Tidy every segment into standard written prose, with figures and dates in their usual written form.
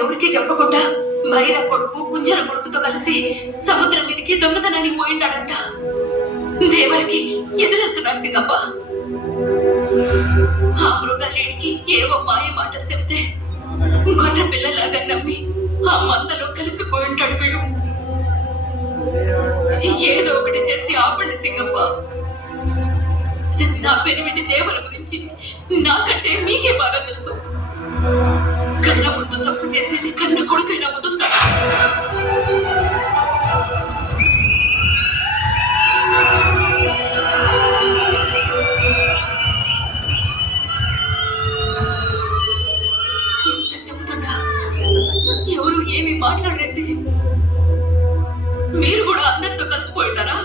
ఎవరికి చెప్పకుండా భైర కొడుకు కుంజర కొడుకుతో కలిసి సముద్రం మీదకి దొంగతనానికి పోయింటాడంట. దేవరికి ఎదురెళ్తున్నాడు సింగప్ప. ఆ మృగాలేడికి ఏవో మాయ మాటలు చెప్తే గొర్రె పిల్లలాగా నమ్మి ఆ మందలో కలిసిపోయింటాడు వీడు. ఏదో ఒకటి చేసి ఆపండి సింగప్ప. నా పెనిమిటి దేవుల గురించి నాకంటే మీకే బాగా తెలుసు. కళ్ళ ముందు తప్పు చేసేది కన్న కొడుకైనా వదులుతాడు. ఎంత చెబుతున్నా ఎవరు ఏమి మాట్లాడండి. మీరు కూడా అందరితో కలిసిపోయింటారా?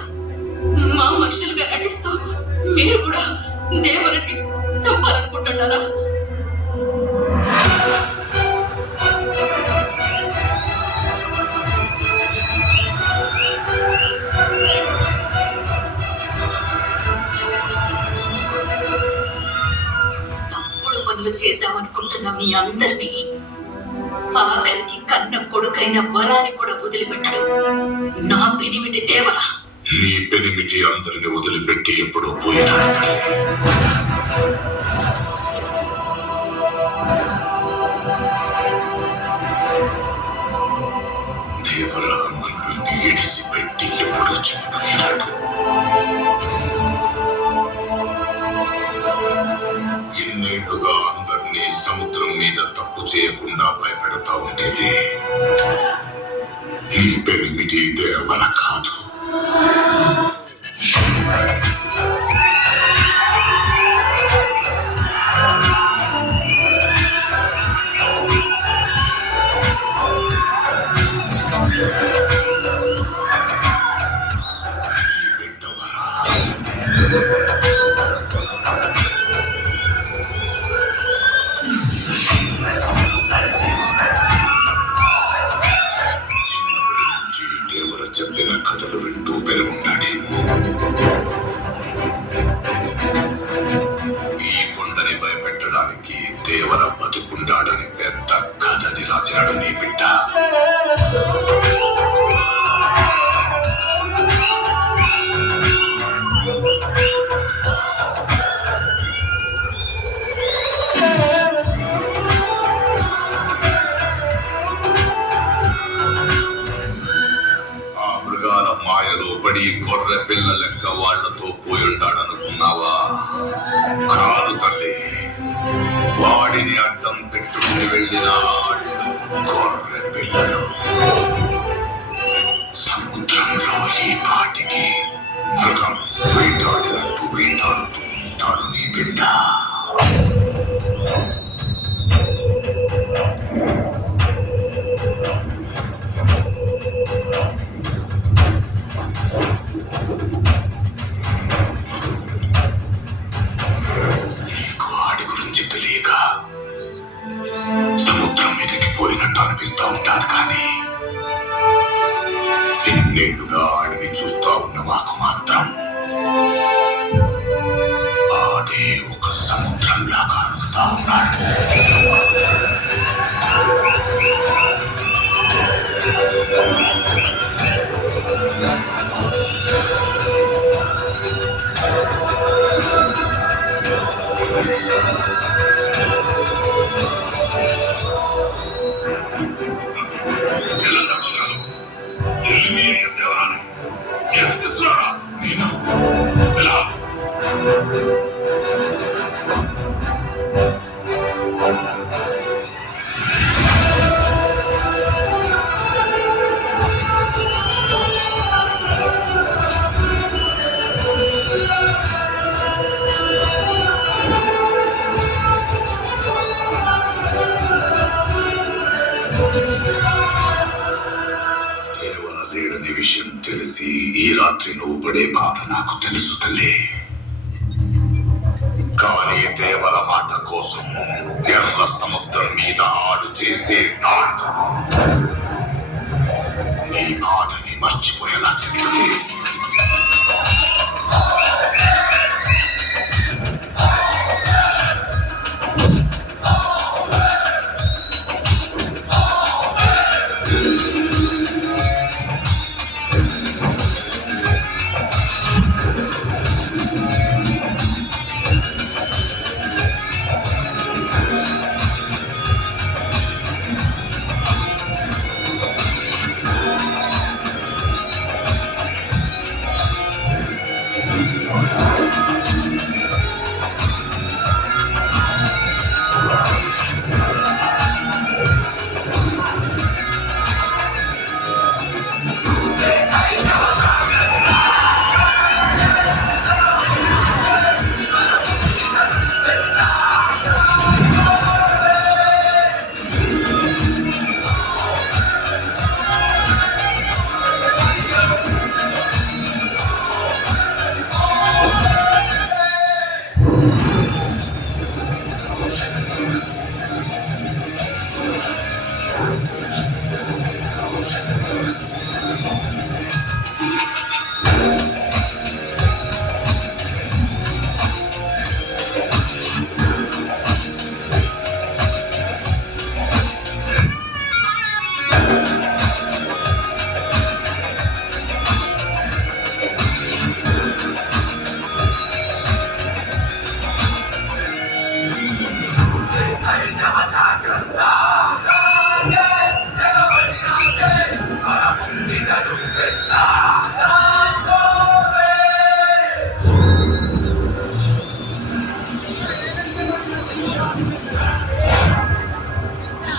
మా మనుషులుగా నటిస్తూ మీరు కూడా దేవులని సంపాలనుకుంటున్నారా? తప్పుడు పనులు చేద్దామనుకుంటున్న మీ అందరినీ ఆఖరికి కన్న కొడుకైన వరాన్ని కూడా వదిలిపెట్టడు నా పెనిమిటి దేవర. నీ పెనిమిటి అందరిని వదిలిపెట్టి ఎప్పుడో పోయినాడు. దేవర మనల్ని ఇడిసిపెట్టి ఎప్పుడో చనిపోయినాడు. ఇన్నేళ్లుగా అందరినీ సముద్రం మీద తప్పు చేయకుండా భయపెడతా ఉండేది నీ పెనిమిటి దేవర కాదు. చెప్పిన కథలు వింటూ పెరుగుంటాడేమో. ఈ కొండని భయపెట్టడానికి దేవర బతుకుండాడని పెద్ద కథని రాసినాడు నీ బిడ్డ. పడి గొర్రె పిల్ల లెక్క వాళ్లతో పోయుంటాడనుకున్నావా? కాదు తల్లి, వాడిని అడ్డం పెట్టుకుని వెళ్ళిన గొర్రె పిల్లలు సముద్రంలో ఈ పాటికి మృగం వేటాడినట్టు వేటాడుతూ ఉంటాడు నీ బిడ్డ. సముద్రం మీదకి పోయినట్టు అనిపిస్తూ ఉంటారు, కానీ ఇన్నేళ్లుగా ఆడిని చూస్తా ఉన్న మాకు మాత్రం ఆడే ఒక సముద్రంలా కానుస్తా ఉన్నాడు. దేవర లేడని విషయం తెలిసి ఈ రాత్రి నువ్వు పడే బాధ నాకు తెలుసు తల్లి. కానీ దేవర మాట కోసం ఎర్ర సముద్రం మీద ఆడు చేసే తాండవం నీ బాధని మర్చిపోయేలా చేస్తుంది.